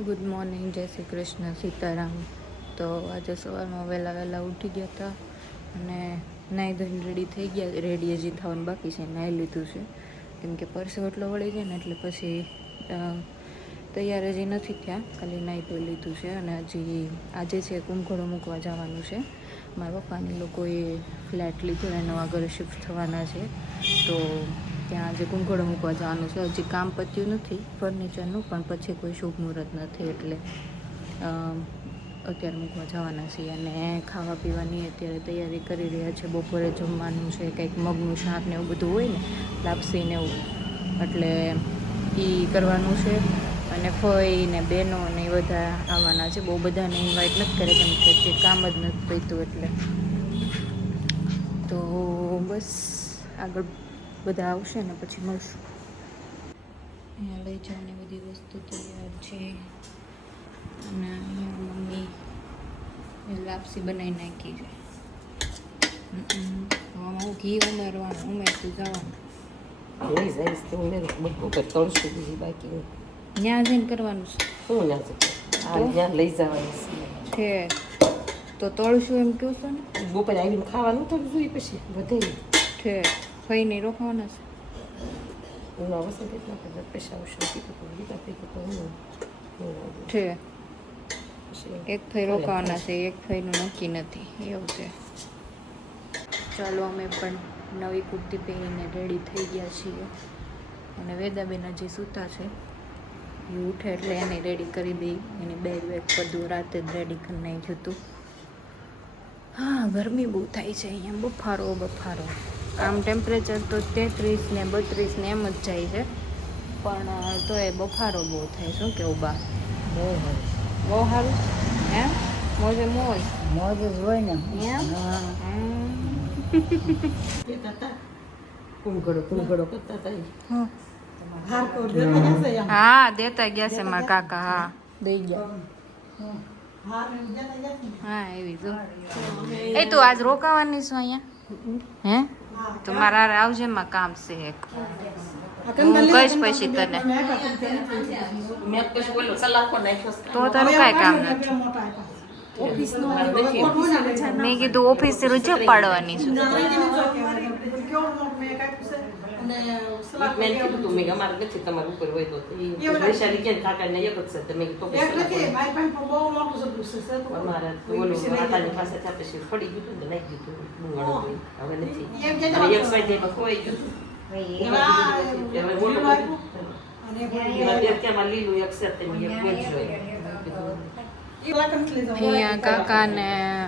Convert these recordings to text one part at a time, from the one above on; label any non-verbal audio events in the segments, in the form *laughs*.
Good morning જય શ્રી કૃષ્ણ, સીતારામ. તો આજે સવારમાં વહેલા વહેલા ઉઠી ગયા હતા અને નાહી ધોઈને રેડી થઈ ગયા. રેડી હજી થવાનું બાકી છે, નાહી લીધું છે. કેમ કે પરસે એટલો વળી જાય ને એટલે પછી તૈયાર હજી નથી થયા. ખાલી નાહી ધોઈ લીધું છે અને હજી આજે છે કુંભઘોડો મૂકવા જવાનું છે. મારા પપ્પાની લોકોએ ફ્લેટ લીધો અને નવા ઘરે શિફ્ટ થવાના છે. તો ત્યાં આજે કુંભઘોડો મૂકવા જવાનું છે. હજી કામ પત્યું નથી ફર્નિચરનું પણ પછી કોઈ શુભ મુહૂર્ત નથી એટલે અત્યારે મૂકવા જવાના છીએ અને ખાવા પીવાની અત્યારે તૈયારી કરી રહ્યા છે. બપોરે જમવાનું છે, કંઈક મગનું શાક ને એવું બધું હોય ને, લાપસી ને એવું. એટલે એ કરવાનું છે અને ફઈ ને બહેનો ને એ બધા આવવાના છે. બહુ બધાને ઇન્વાઇટ નથી કરે કેમ કે જે કામ જ નથી પત્યું એટલે. તો બસ આગળ બધા આવશે ને પછી મળશું. અહીંયા લઈ જવાની બધી વસ્તુ તૈયાર છે. અને અહીંયા મમ્મી લાપસી બનાવી નાખી છે. આમાં હું ઘી ઉમેરવાનું ઉમેરતું જવાનું. લઈ જઈશ તો ઉમેર બધું પર બીજી બાકી ત્યાં જઈને કરવાનું શું ના ત્યાં લઈ જવાની છે. તો તળશું એમ કેવું છે ને? છે બપોરે આવીને ખાવાનું તો જોઈએ પછી વધે છે. ફઈ નહીં રોકવાના છે. પૈસા આવશે હું છે. એક ફઈ રોકાવાના છે એક ફઈનું નક્કી નથી એવું છે. ચાલો અમે પણ નવી કુર્તી પહેરીને રેડી થઈ ગયા છીએ. અને વેદાબેન હજી સૂતા છે. એ ઉઠે એટલે એને રેડી કરી દઈ. એની બેગ વેગ બધું રાતે જ રેડી કરી નાખ્યું હતું. હા ગરમી બહુ થાય છે અહીંયા બફારો બફારો. આમ ટેમ્પરેચર તો તેત્રીસ ને બત્રીસ ને એમ જ જાય છે. પણ તો એ બફારો બહુ થાય શું કેવું બા બહુ બહુ સારું? હે મોજે મોજ? મોજ જ હોય ને. એમ? હા. કુંગડો કુંગડો કરતા હતા હા. દેતા ગયા છે મારા કાકા હા. દઈ ગયા. હા. એવી જો. એ તું આજ રોકાવાની છું અહીંયા. હે? તો મારા હારે આવજે માં કામ છે એક. હું કહીશ પછી તને. તો તારું કાંઈ કામ નથી. નથી. મેં કીધું ઓફિસ રજા પાડવાની છું? મેં કીધું તું મેં અમારે નથી તમારે ઉપર હોય તો વૈશાલી કે કાકાને એક જ છે તમે તો અમારા ઓલું માતાની પાસે ત્યાં પછી પડી ગયું હતું ને નાખી દીધું. હવે નથી એક સ્વાધ્યાયમાં ખોવાઈ ગયું લીલું એક હોય. અહીંયા કાકા ને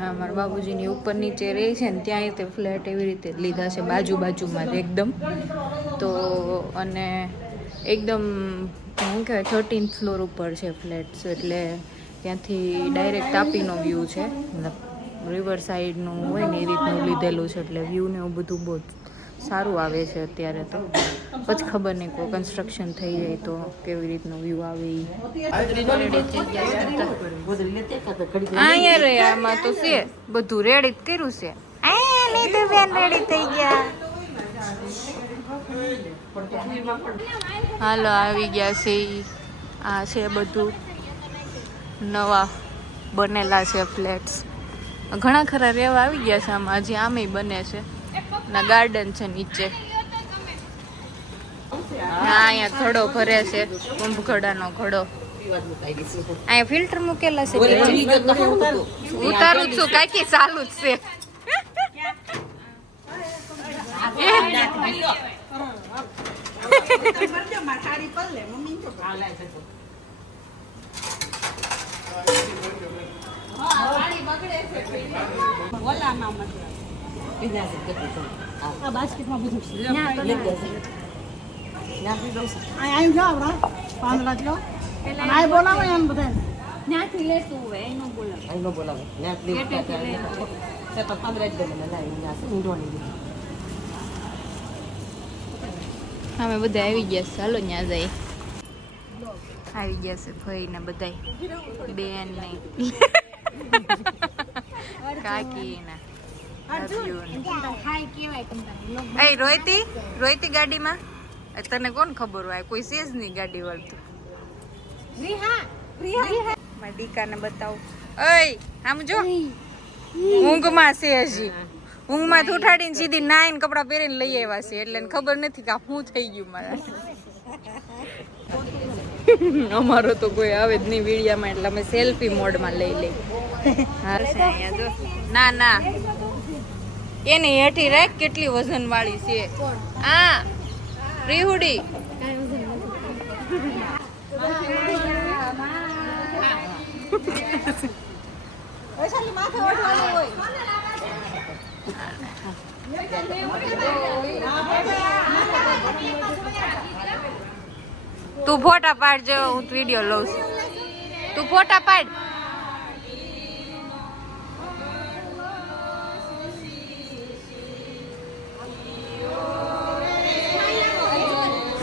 અમારા બાબુજીની ઉપર નીચે રહે છે ને ત્યાં તે ફ્લેટ એવી રીતે લીધા છે બાજુ બાજુમાં જ એકદમ. તો અને એકદમ શું કહેવાય થર્ટીન ફ્લોર ઉપર છે ફ્લેટ્સ એટલે ત્યાંથી ડાયરેક્ટ તાપીનો વ્યૂ છે. મતલબ રિવર સાઈડનું હોય ને એ રીતનું લીધેલું છે એટલે વ્યૂ ને એવું બધું બહુ સારું આવે છે અત્યારે તો. પછી ખબર નહીં, કોઈ કન્સ્ટ્રક્શન થઈ જાય તો કેવી રીતનું વ્યૂ આવે અહીંયા રે, આમાં તો છે. બધું રેડી કર્યું છે. રેડી થઈ ગયા. હાલો, આવી ગયા છે. આ છે બધું. નવા બનેલા છે ફ્લેટ્સ ઘણા ખરા રેવા આવી ગયા છે આમાં. હજી આમે બને છે. ના ગાર્ડન છે નીચે. હા અહીંયા ઘડો ભરે છે કુંભઘડાનો ઘડો. અહીંયા ફિલ્ટર મૂકેલા છે ઉતારું? છું વળી ચાલુ જ છે. હતું? ઉતારું છે. હા. લેતી હશે. ના પી દઉં છું. અહીં ન બોલાવે. ત્યાં જ લેતી જ ગમે. ના. અમે બધા આવી ગયા છે ચાલો ત્યાં જઈ આવી ગયા છે ભાઈ ને બધાય બેન ને કાકી ને એ રોયતી રોયતી ગાડીમાં? તને કોણ ખબર હોય? કોઈ સેજ નહીં ગાડી વળતું મારી દીકાને બતાવું. ઓય આમ જો. ઊંઘમાં છે હજી. ઊંઘમાં ઉઠાડીને સીધી નાઈન કપડાં પહેરીને લઈ આવ્યા છે. એટલે ખબર નથી કે હું શું થઈ ગયું મારા. *laughs* અમારો તો કોઈ આવે જ નહીં વીડિયામાં એટલે અમે સેલ્ફી મોડમાં લઈ લઈ ના ના. એની હેઠી રાખ કેટલી વજન વાળી છે આ રીહુડી તું ફોટા પાડજો હું વીડિયો લઉં છું. તું ફોટા પાડ.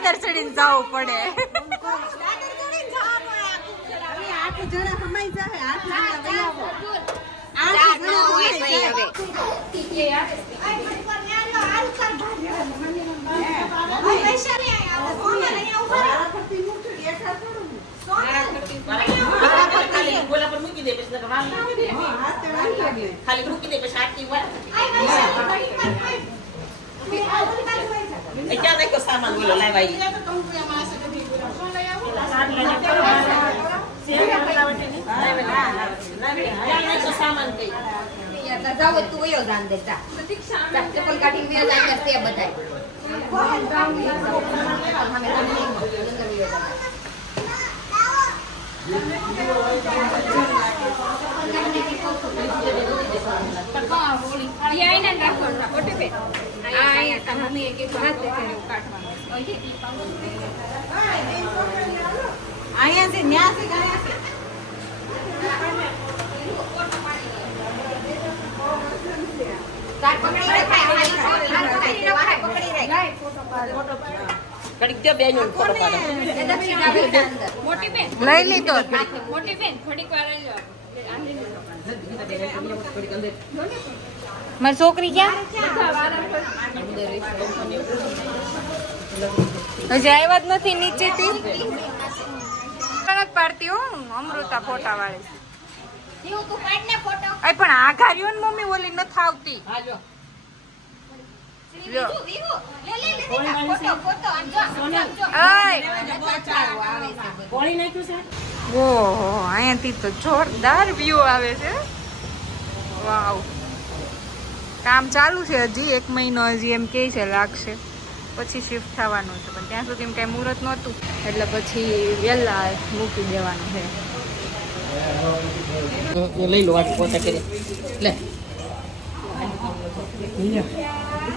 દાદર ચડીને જવું પડે. ખાલી મૂકી દે પછી નકર વાળ ના આવે. ખાલી મૂકી દે પછી આટલી વાર એ ક્યાં નાખ્યો સામાન બોલો લાવ્યા ઈ? ક્યાં નાખ્યો સામાન કઈ ઘડીક દ્યો બેનનું ફોટો પાડો લઈ લીધો મોટી બેન થોડીક વાર. મારી છોકરી ક્યાં? હજી આવ્યા જ નથી નીચેથી. પાડતી હું અમૃતા ફોટા. વાળી પણ આઘાર્યો ઘાર્યો ને મમ્મી ઓલી નથી આવતી. ઓહો અહીંયાથી તો જોરદાર વ્યૂ આવે છે. વાવ કામ ચાલુ છે હજી એક મહિનો હજી એમ કહે છે લાગશે. પછી શિફ્ટ થવાનું છે પણ ત્યાં સુધી એમ કાંઈ મુહૂર્ત નહોતું. એટલે પછી વહેલા મૂકી દેવાનું છે. લઈ લો વાત પોતા કરી. લે.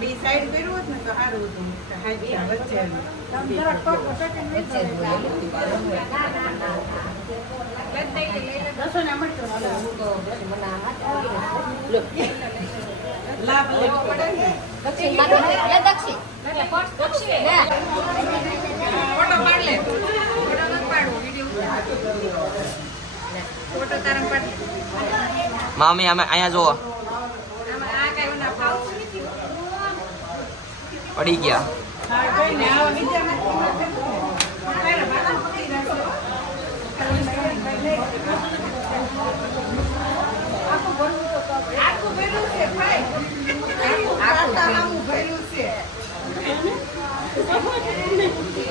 બે સાઈડ કર્યું હોત ને તો સારું હતું. હાઈ વચ્ચે લાભ લેવો પડે ને. ભર્યું ગયા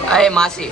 અરે માસી.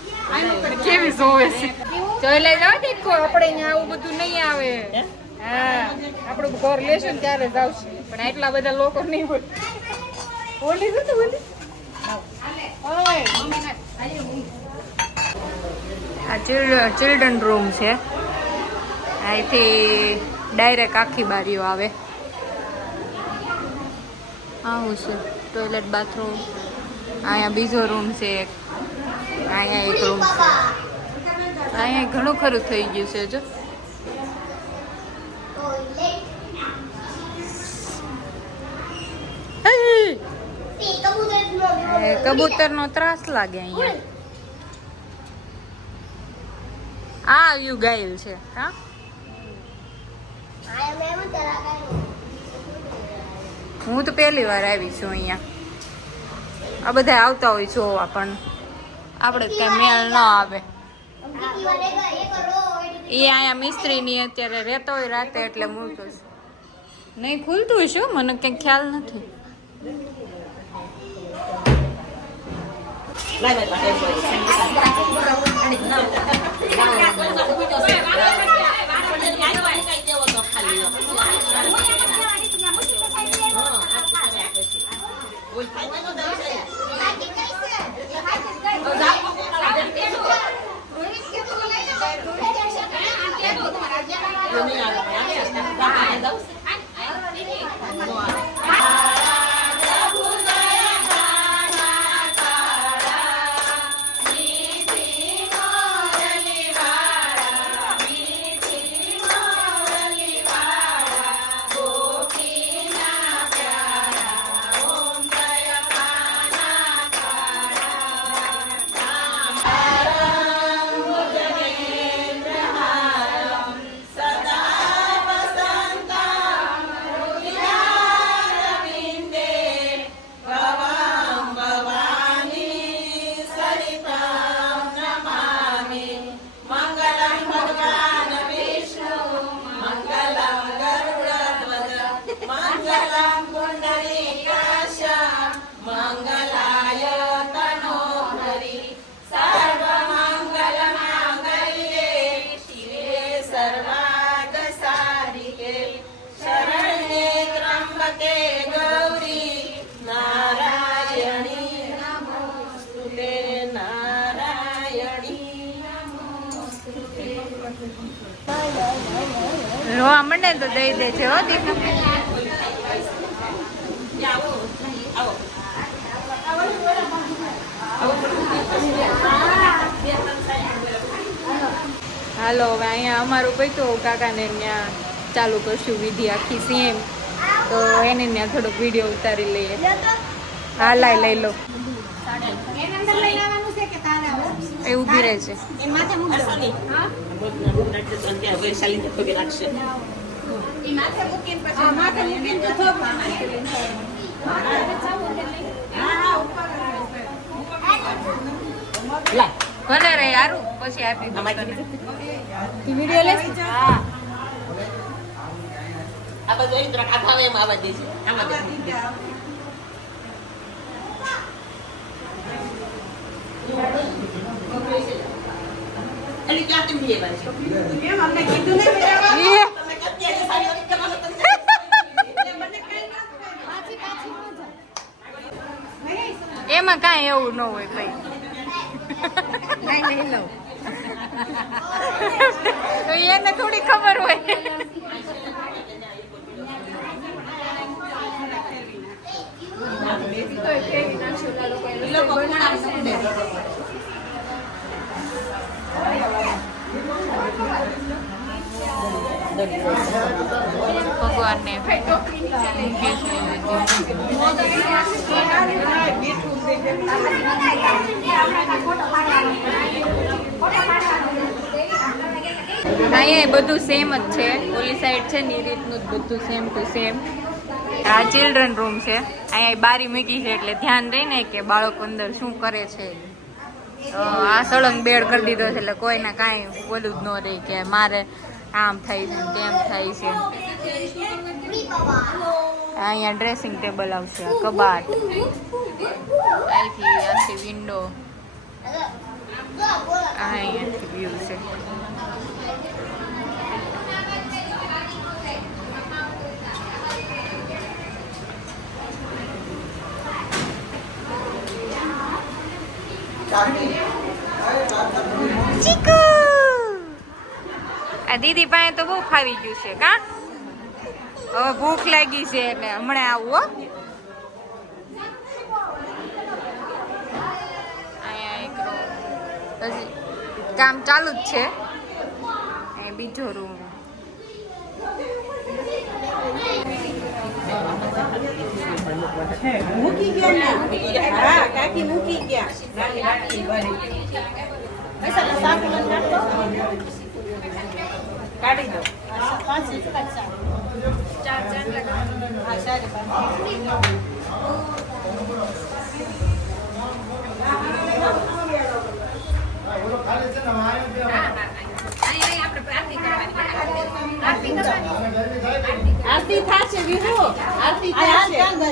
કેવી જોવે છે? જોઈ લેજો જાવ આપણે અહીંયા આવું બધું નહીં આવે. હા? આપણું ઘર લેશું ને ત્યારે જ આવશે પણ એટલા બધા લોકો નહીં હોય. બોલી શું બોલી. આ ચિલ્ડ્રન રૂમ છે. અહીંથી ડાયરેક્ટ આખી બારીઓ આવે. આવું છે ટોયલેટ બાથરૂમ અહીંયા બીજો રૂમ છે એક. અહીંયા એક રૂમ છે. અહીંયા ઘણું ખરું થઈ ગયું છે જો. કબૂતર નો ત્રાસ લાગે અહીંયા. આ આવ્યું ગાયલ છે હા? હું તો પહેલી વાર આવી છું અહીંયા. આ બધા આવતા હોય જોવા પણ આપણે જ મેલ ન આવે. એ અહીંયા મિસ્ત્રીની અત્યારે રહેતો હોય રાતે એટલે મૂળતો છે. નહીં ખુલતું શું? મને કંઈ ખ્યાલ નથી. લાય, 有没有什呀 રોવા મંડે તો દઈ દે છે હો દીકરા. હાલો હવે અહીંયા અમારું પૈતું કાકાને ત્યાં ચાલુ કરશું વિધિ આખી સેમ તો એને ત્યાં થોડોક વીડિયો ઉતારી લઈએ. હા લાઈ લઈ લો એ ઊભી રહે છે. ભલે રે યારું પછી આપી વીડિયો લેશ હા. આ બધું આવી જરાક આઘા એમ આવવા દે છે. આમાં. એની ક્યાં તેમ એવા છે. એમ અમને કીધું નહીં બેટા. ઈ. તમે સારી વાત કરવાનો ના. એમાં કાંઈ એવું ન હોય ભાઈ તો એને થોડી ખબર હોય લોકો ભગવાનને મૂકે અહીંયા બધું સેમ જ છે. ઓલી સાઈડ છે ને એ રીતનું જ બધું સેમ ટુ સેમ આ ચિલ્ડ્રન રૂમ છે. અહીંયા બારી મૂકી છે, એટલે ધ્યાન રહીને કે બાળકો અંદર શું કરે છે. આ સળંગ બેડ કરી દીધો છે, એટલે કોઈને કાંઈ બોલું જ ન રહે કે મારે આમ થાય છે તેમ થાય છે. અહીંયા ડ્રેસિંગ ટેબલ આવશે કબાટ. અહીંથી આખી વિન્ડો અહીંયાથી વ્યૂ છે ચીકુ આ દીદી પાસે તો બહુ ખાવી ગયું છે, કા? હવે ભૂખ લાગી છે એટલે હમણાં આવું, હો. એક કામ ચાલુ જ છે. એ બીજો રૂમ મૂકી ગયા મૂકી ગયા કાકી મૂકી ગયા. કાઢી દો. આરતી થાશે વિહુ આરતી થાશે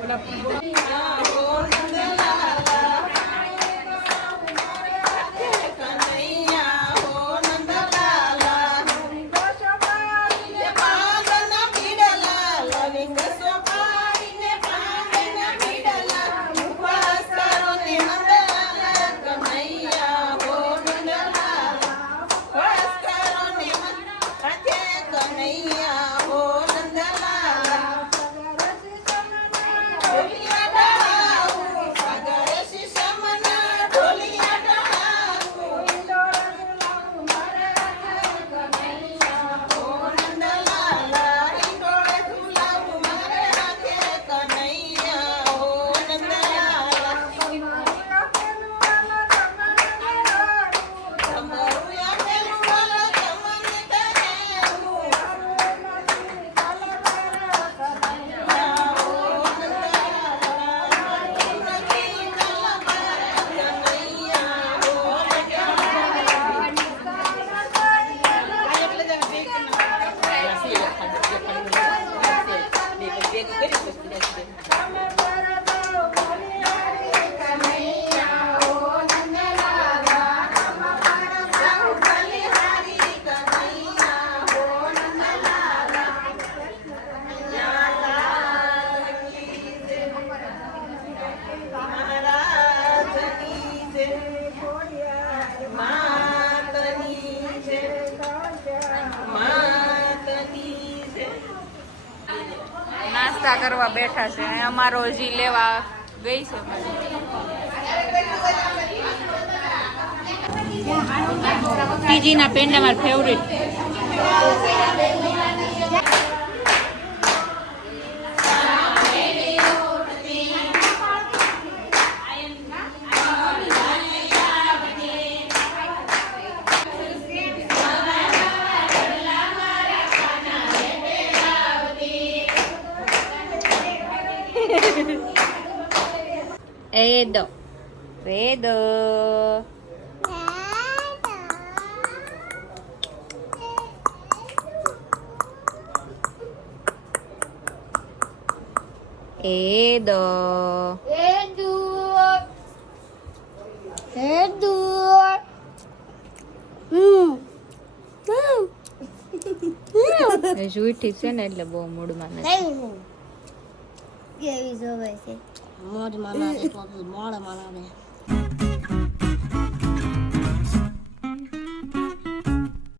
ભગવાન કરવા બેઠા છે. અમારો હજી લેવા ગઈ છે. તીજીના પેંડા મારા ફેવરેટ Vedo. Vedo. Edo. જુઠી છે ને એટલે બહુ મૂડમાં નથી કેવી જોવે છે મોજ માનાવે તો મોડ માનાવે